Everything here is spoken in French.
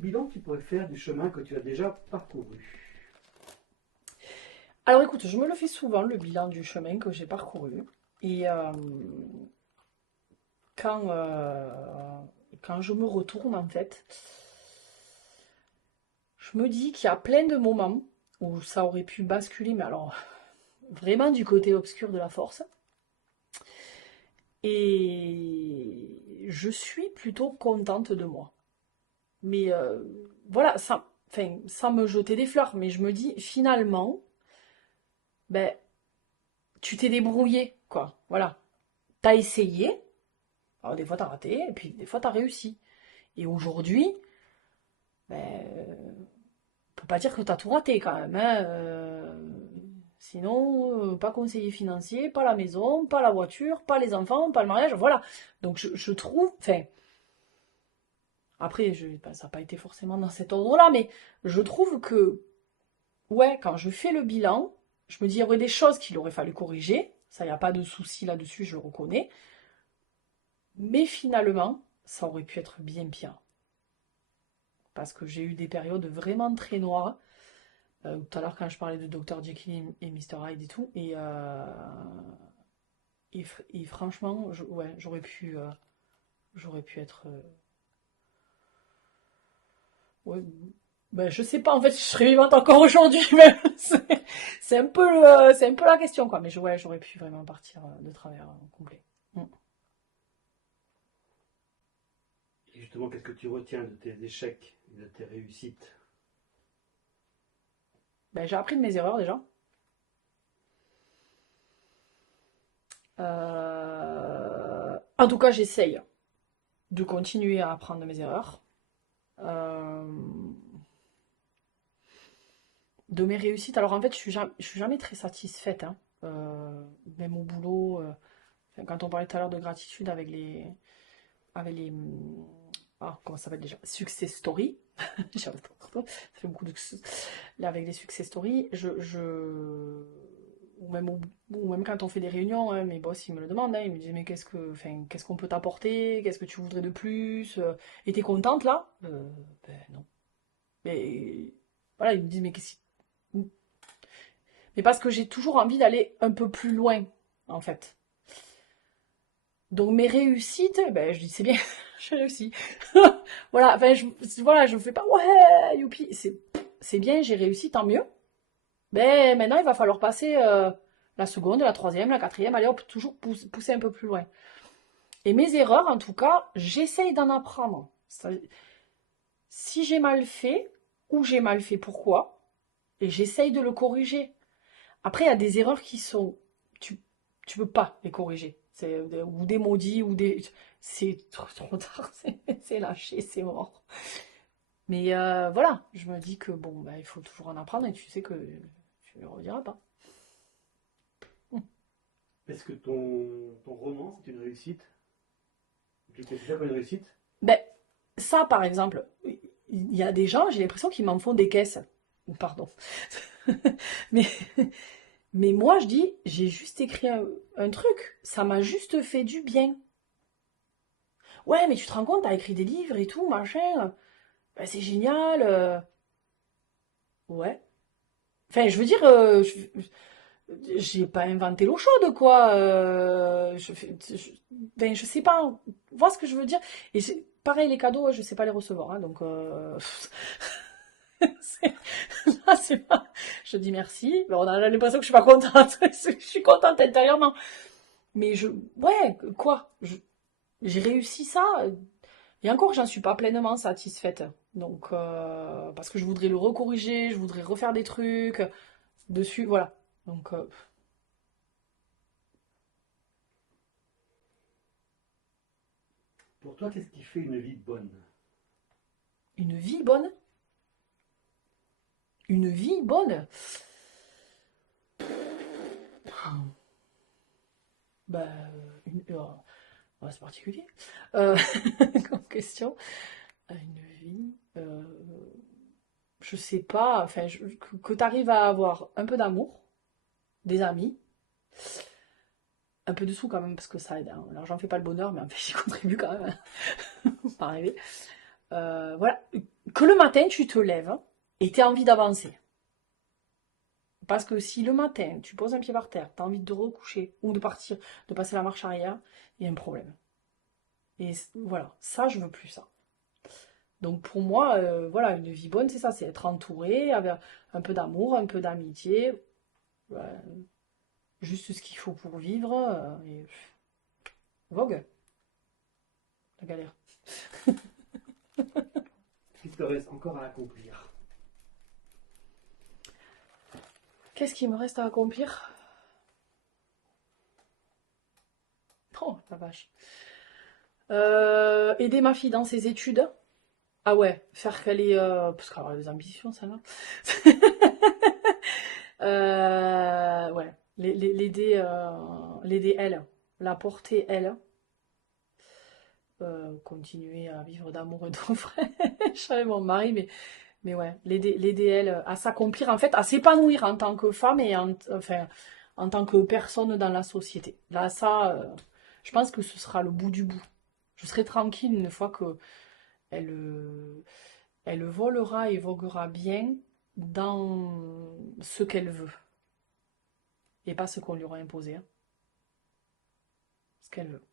bilan tu pourrais faire du chemin que tu as déjà parcouru? Alors écoute, je me le fais souvent, le bilan du chemin que j'ai parcouru. Et quand, quand je me retourne, en fait, je me dis qu'il y a plein de moments où ça aurait pu basculer, mais alors vraiment du côté obscur de la force. Et je suis plutôt contente de moi. Mais voilà, enfin, sans me jeter des fleurs, mais je me dis finalement, ben, tu t'es débrouillé, quoi. Voilà. T'as essayé, alors des fois t'as raté, et puis des fois t'as réussi. Et aujourd'hui, ben, on peut pas dire que t'as tout raté quand même, hein. Sinon, pas conseiller financier, pas la maison, pas la voiture, pas les enfants, pas le mariage, voilà. Donc je trouve, enfin, après, ça n'a pas été forcément dans cet ordre-là, mais je trouve que, ouais, quand je fais le bilan, je me dis, il y aurait des choses qu'il aurait fallu corriger, ça, il n'y a pas de souci là-dessus, je le reconnais, mais finalement, ça aurait pu être bien pire. Parce que j'ai eu des périodes vraiment très noires. Tout à l'heure, quand je parlais de Dr. Jekyll et Mr. Hyde et tout, et franchement, ouais, j'aurais pu être. Ouais, ben, je sais pas, en fait, je serais vivante encore aujourd'hui, mais c'est un peu la question, quoi. Mais ouais, j'aurais pu vraiment partir de travers complet. Mm. Et justement, qu'est-ce que tu retiens de tes échecs et de tes réussites? Ben, j'ai appris de mes erreurs déjà. En tout cas, j'essaye de continuer à apprendre de mes erreurs. Euh, de mes réussites. Alors en fait, je suis jamais très satisfaite, hein. Même au boulot, enfin, quand on parlait tout à l'heure de gratitude avec les, ah, comment ça s'appelle déjà? Success story. J'avais pas ça fait beaucoup de, là, avec les success stories, ou même quand on fait des réunions, hein, mes boss ils me le demandent, hein, ils me disent mais qu'est-ce qu'on peut t'apporter, qu'est-ce que tu voudrais de plus, et t'es contente là? Ben non. Mais voilà, ils me disent mais parce que j'ai toujours envie d'aller un peu plus loin, en fait. Donc mes réussites, ben, je dis c'est bien, j'ai réussi. Voilà, enfin, voilà, je ne fais pas ouais, youpi, c'est bien, j'ai réussi, tant mieux. Ben maintenant, il va falloir passer la seconde, la troisième, la quatrième, allez hop, toujours pousser un peu plus loin. Et mes erreurs, en tout cas, j'essaye d'en apprendre. Si j'ai mal fait, ou j'ai mal fait, pourquoi? Et j'essaye de le corriger. Après, il y a des erreurs qui sont. Tu, tu peux pas les corriger. Ou des maudits, ou des. C'est trop tard, c'est lâché, c'est mort. Mais voilà, je me dis que bon, bah, il faut toujours en apprendre et tu sais que tu ne le rediras pas. Est-ce que ton roman, c'est une réussite? Tu le considères comme une réussite? Ben, ça, par exemple, il y a des gens, j'ai l'impression qu'ils m'en font des caisses. Pardon. Mais, mais moi, je dis, j'ai juste écrit un truc. Ça m'a juste fait du bien. Ouais, mais tu te rends compte, t'as écrit des livres et tout, machin. Ben, c'est génial. Ouais. Enfin, je veux dire, j'ai pas inventé l'eau chaude, quoi. Ben, je sais pas. Vois ce que je veux dire? Et pareil, les cadeaux, je sais pas les recevoir, hein, donc c'est- là, c'est pas. Je dis merci. Ben, on a l'impression que je suis pas contente. Je suis contente intérieurement. Mais ouais, quoi? J'ai réussi ça. Et encore, j'en suis pas pleinement satisfaite. Donc, parce que je voudrais le recorriger, je voudrais refaire des trucs dessus, voilà. Donc, Pour toi, qu'est-ce qui fait une vie bonne? une vie bonne? Une vie bonne? Bah, ouais, c'est particulier. Euh, comme question. Une vie, je sais pas, enfin, que tu arrives à avoir un peu d'amour, des amis, un peu de sous quand même, parce que ça aide, hein. L'argent fait pas le bonheur, mais en fait, j'y contribue quand même, hein. Pas rêver. Voilà. que le matin, tu te lèves et tu as envie d'avancer. Parce que si le matin, tu poses un pied par terre, tu as envie de te recoucher ou de partir, de passer la marche arrière, il y a un problème. Et voilà, ça, je veux plus ça. Donc pour moi, voilà, une vie bonne, c'est ça, c'est être entouré, avec un peu d'amour, un peu d'amitié, juste ce qu'il faut pour vivre, et vogue, la galère. Qu'est-ce qui te reste encore à accomplir? Qu'est-ce qu'il me reste à accomplir? Oh, la vache. Aider ma fille dans ses études. Ah ouais, faire qu'elle ait... parce qu'elle a des ambitions, ça, là. Ouais, l'aider elle, la porter elle, continuer à vivre d'amour et d'eau fraîche avec mon mari, mais ouais, l'aider elle à s'accomplir, en fait, à s'épanouir en tant que femme et enfin, en tant que personne dans la société. Là, ça, je pense que ce sera le bout du bout. Je serai tranquille une fois que elle volera et voguera bien dans ce qu'elle veut et pas ce qu'on lui aura imposé, hein. Ce qu'elle veut.